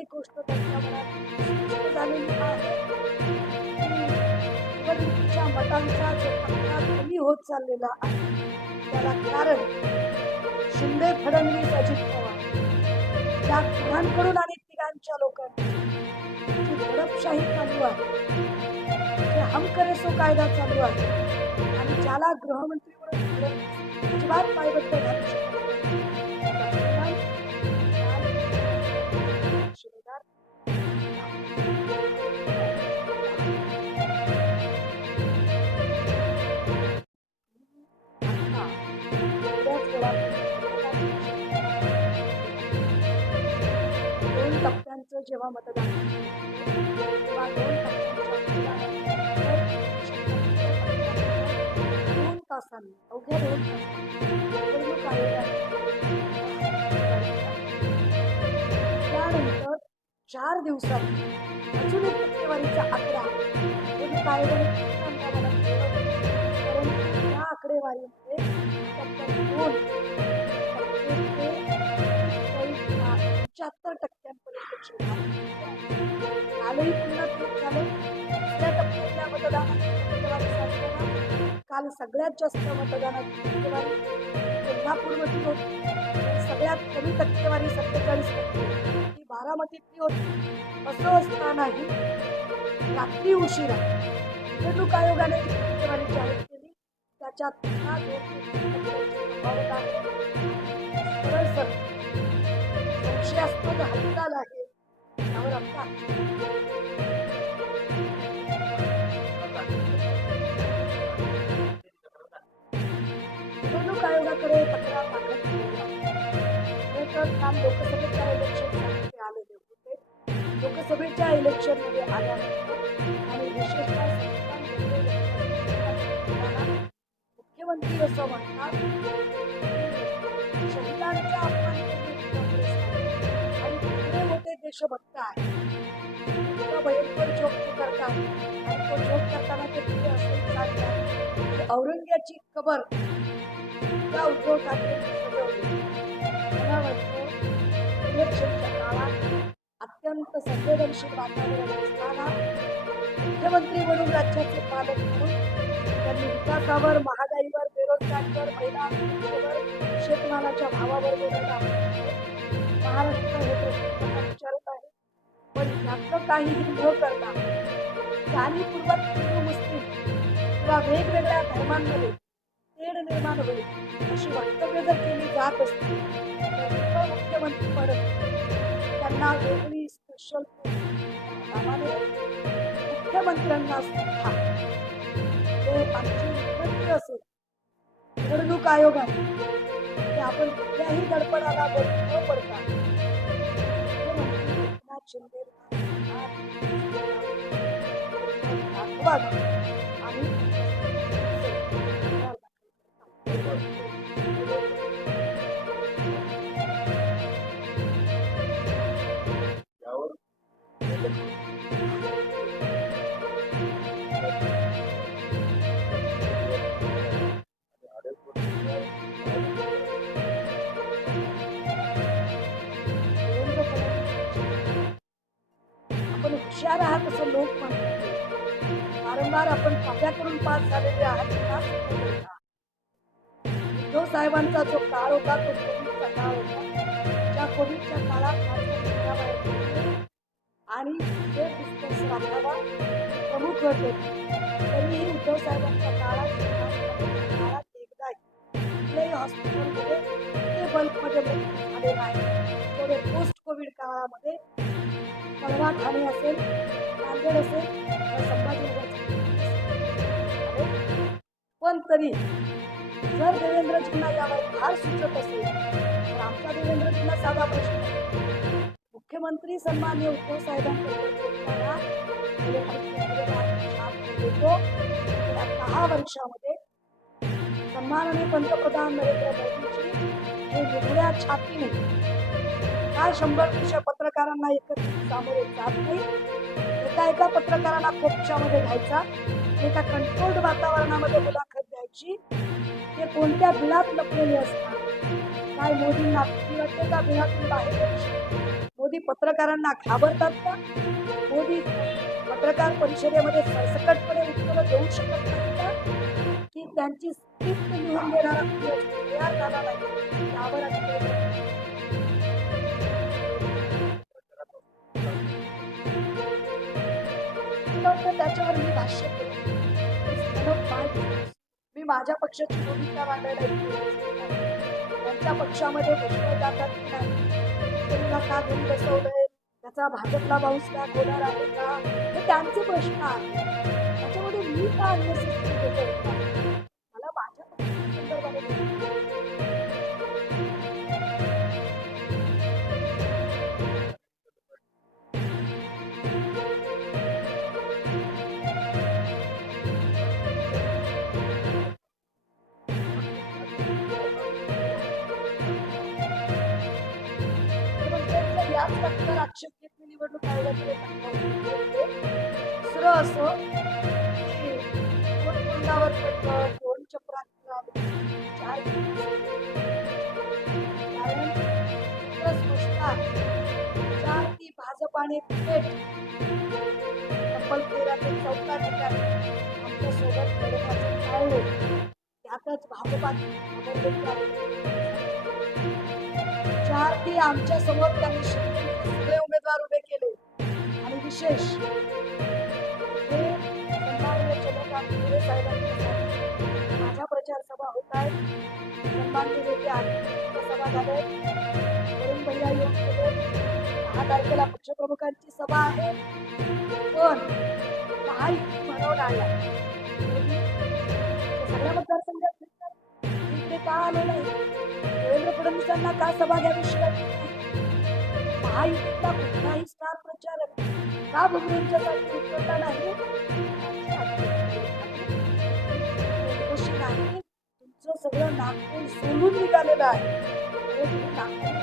लोकांना एक गोष्ट त्यांच्या झालेली आहे. निवडणुकीच्या मतांचा जो टक्का कमी होत चाललेला आहे त्याला कारण शिंदे फडणवीस अजित पवार या तिघांकडून आणि तिघांच्या लोकांची हडपशाही चालू आहे जे हम करे कायदा चालू आहे आणि ज्याला गृहमंत्री म्हणून अजिबात पायबद्ध घालू शकतो त्यानंतर चार दिवसांनी अजून एक टक्केवारीचा आकडा निवडणूक म्हणजे परंतु या आकडेवारीमध्ये फक्त दोन ते पंच्याहत्तर टक्क्यांपर्यंत कालही पुन्हा झालं. दुसऱ्या टप्प्यातल्या काल सगळ्यात जास्त मतदानात टक्केवारी कोल्हापूरमधील होती. सगळ्यात कमी टक्केवारी सत्तेचाळीस टक्के. बारामतीतली होती. असं असतानाही रात्री उशिरा निवडणूक आयोगाने जी जाहीर केली. त्याच्यात पुन्हा दोन ते आहे संशयास्पद हालचाल आहे. त्यावर आपला निवडणूक आयोगाकडे तक्रार दाखल केली आहे. तर काल लोकसभेच्या इलेक्शन लोकसभेच्या इलेक्शनमध्ये आल्यानंतर आणि विशेषतः मुख्यमंत्री असं म्हणतात की आणि मोठे देशभक्त आहे इतका भयंकर जोक करतात आणि तो जोक करताना ते पुढे असं सांगतात औरंग्याची कबर त्या उद्धव ठाकरे मला वाटतं इलेक्शनच्या काळात अत्यंत संवेदनशील वातावरण असताना मुख्यमंत्री म्हणून राज्याचे पालक म्हणून त्यांनी विकासावर महागाईवर बेरोजगारीवर महिला शेतमालाच्या भावावर बोलायला महाराष्ट्र हे प्रश्न विचारत आहे. पण यातलं काहीही न करता जाणीपूर्वक हिंदू मुस्लिम किंवा वेगवेगळ्या धर्मांमध्ये तेढ निर्माण होईल अशी वक्तव्य जर केली जात असतील तर मुख्यमंत्री पडत त्यांना वेगळी स्पेशल मुख्यमंत्र्यांना सुद्धा ते आमची विनंती असेल निवडणूक आयोगाने की आपण कुठल्याही दडपणाला बळी न पडता मुख्यमंत्री एकनाथ शिंदे आपण आहात असं लोक म्हणतात. वारंवार आपण करून पास झालेले आहात जो साहेबांचा जो काळ होता तो कोविडचा काळ होता. त्या कोविडच्या काळात आणि जे डिस्टन्स राखावा प्रमुख होते. तरीही उद्धव साहेबांच्या काळात काळात एकदा कुठल्याही हॉस्पिटलमध्ये ते बल्कमध्ये आले नाही थोडे पोस्ट कळवा ठाणे असेल नांदेड असेल किंवा पण तरी जर देवेंद्रजींना यावर फार सुचत असेल तर आमचा देवेंद्रजींना साधा प्रश्न मुख्यमंत्री सन्मान्य उद्धव साहेबांकडे दहा वर्षामध्ये सन्माननीय पंतप्रधान नरेंद्र मोदीजी हे वेगळ्या छातीने काय शंभर विषय पत्रकारांना एकत्र सामोरे जात नाही. एका एका पत्रकाराला कक्षामध्ये घ्यायचा एका कंट्रोल्ड वातावरणामध्ये मुलाखत द्यायची ते कोणत्या बिळात लपलेले असतात? काय मोदींना भीती वाटते का? बिळातून बाहेर मोदी पत्रकारांना घाबरतात का? मोदी पत्रकार परिषदेमध्ये सरसकटपणे उत्तरं देऊ शकत नाही का? की त्यांची स्क्रिप्ट लिहून देणारा तयार झाला नाही. यावर अधिक त्याच्यावर मी भाष्य केलं मी माझ्या पक्षाची भूमिका मांडायला त्यांच्या पक्षामध्ये प्रश्न जातात की नाही त्यांना का घरी बसवलंय त्याचा भाजपला बाऊन्स का होणार आहे का? हे त्यांचे प्रश्न आहेत. त्याच्यामध्ये मी का अननेसेसरी मला माझ्या दुसरं असं की दोन तोंडावर पडलं चार चार ती भाजप आणि थेट तब्बल तेरा ते चौदा ठिकाणी आमच्या लढण्याचं त्यातच भाजपात चार ती आमच्यासमोर त्यांनी विशेष. हे सन्माननीय साहेबांनी माझ्या प्रचार सभा होत आहेत. सन्माननीय सभा झाले वरुण भैया येऊन दहा तारखेला पक्षप्रमुखांची सभा आहे. पण महायुती म्हणून आल्या सगळ्या मतदारसंघात फिरतात. का आले नाही? देवेंद्र फडणवीसांना का सभा घ्यावी शिवाय? नाही? महायुतीतला कुठलाही स्टार का भुमरेंच्यासाठी उतरला नाही तुमचं सगळं नागपूर सोडून निघालेलं आहे नागपूर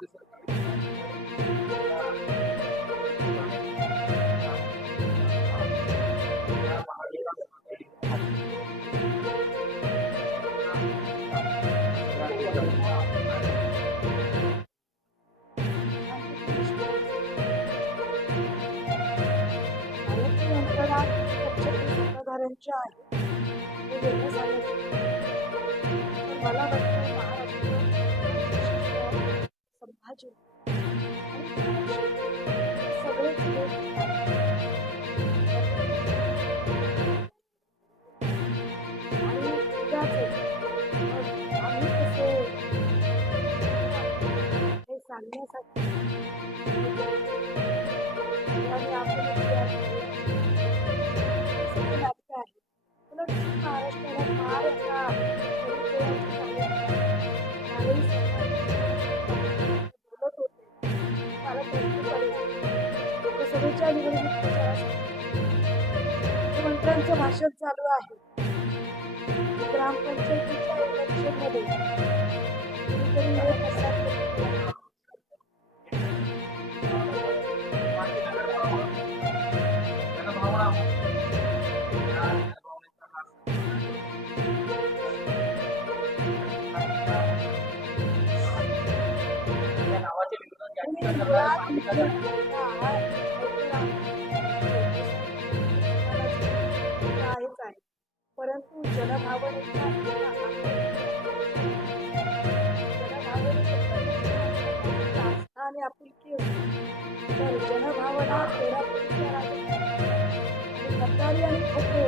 this संभाजी लोकसभेच्या भाषण चालू आहे. ग्रामपंचायतीच्या इलेक्शनमध्ये आहेच आहे परंतु जनभावनेचा आणि आपुलकी होती. तर जनभावना तेढापुरीच्या आणि आणि खोटे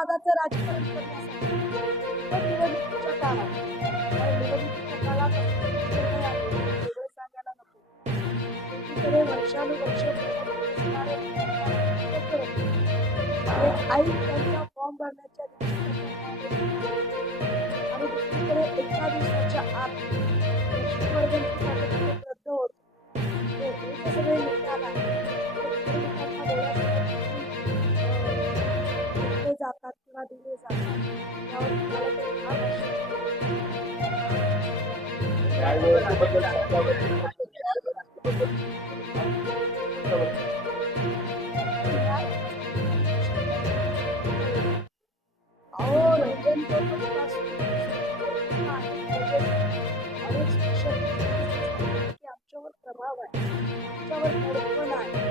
वादाचं राजकारण करण्यासाठी निवडणुकीच्या काळात निवडणुकीच्या काळात सांगायला नको एकीकडे वर्षानुवर्ष एक आई त्यांचा फॉर्म भरण्याच्या आमच्यावर प्रभाव आहे. आमच्यावर दडपण आहे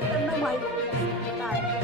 त्यांना माहिती नसेल आहे.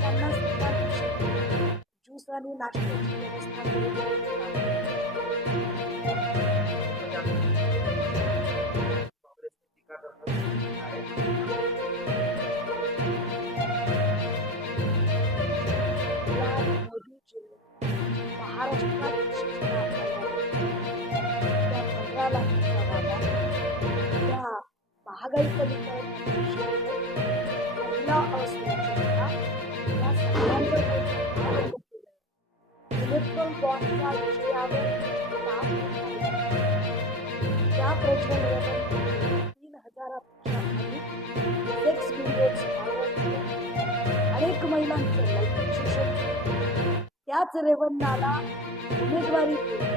त्यांना ज्यूस आणि नाश्त्याची व्यवस्था त्या प्रज्वल तीन हजारापेक्षा अधिक सेक्स व्हिडिओज अनेक महिलांचं लैंगिक शोषण त्याच रेवन्नाला उमेदवारी दिली.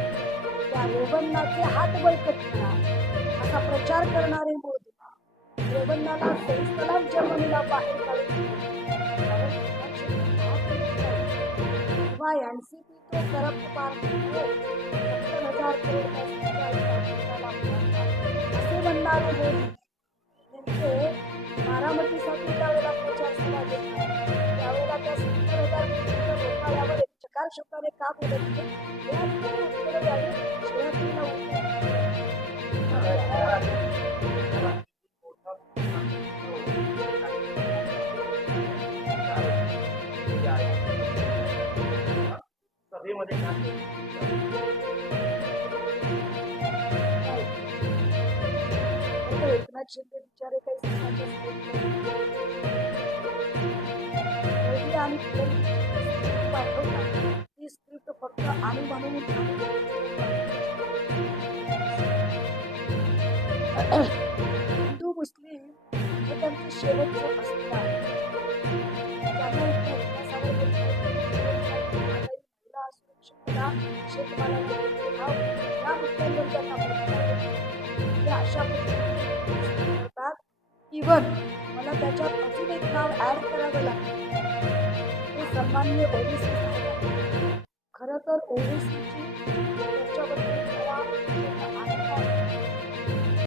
त्या रेवन्नाचे हात बळकट करा असा प्रचार करणारे मोदी रेवन्नाला सैस्तलाम जर्मनीला बाहेर काढून दिले. किंवा एनसीपी तो करप्ट पार्टी सत्तर हजार करोड असे म्हणणारे मोदी. नेमके बारामतीसाठी ज्यावेळेला प्रचार त्यावेळेला त्या सत्तर हजार घोटाळ्यावर चकार शब्दाने का बोलत होते? शिंदे बिचारे काही आणि पाठवतात ती स्क्रिप्ट फक्त आणि म्हणून हिंदू मुस्लिम हे त्यांचे शेवटचे असतात. अशा इवन मला त्याच्यात अजून एक नाव ॲड करावं लागतं ते सन्माननीय ओबीसी खरं तर ओबीसीची त्याच्याबद्दल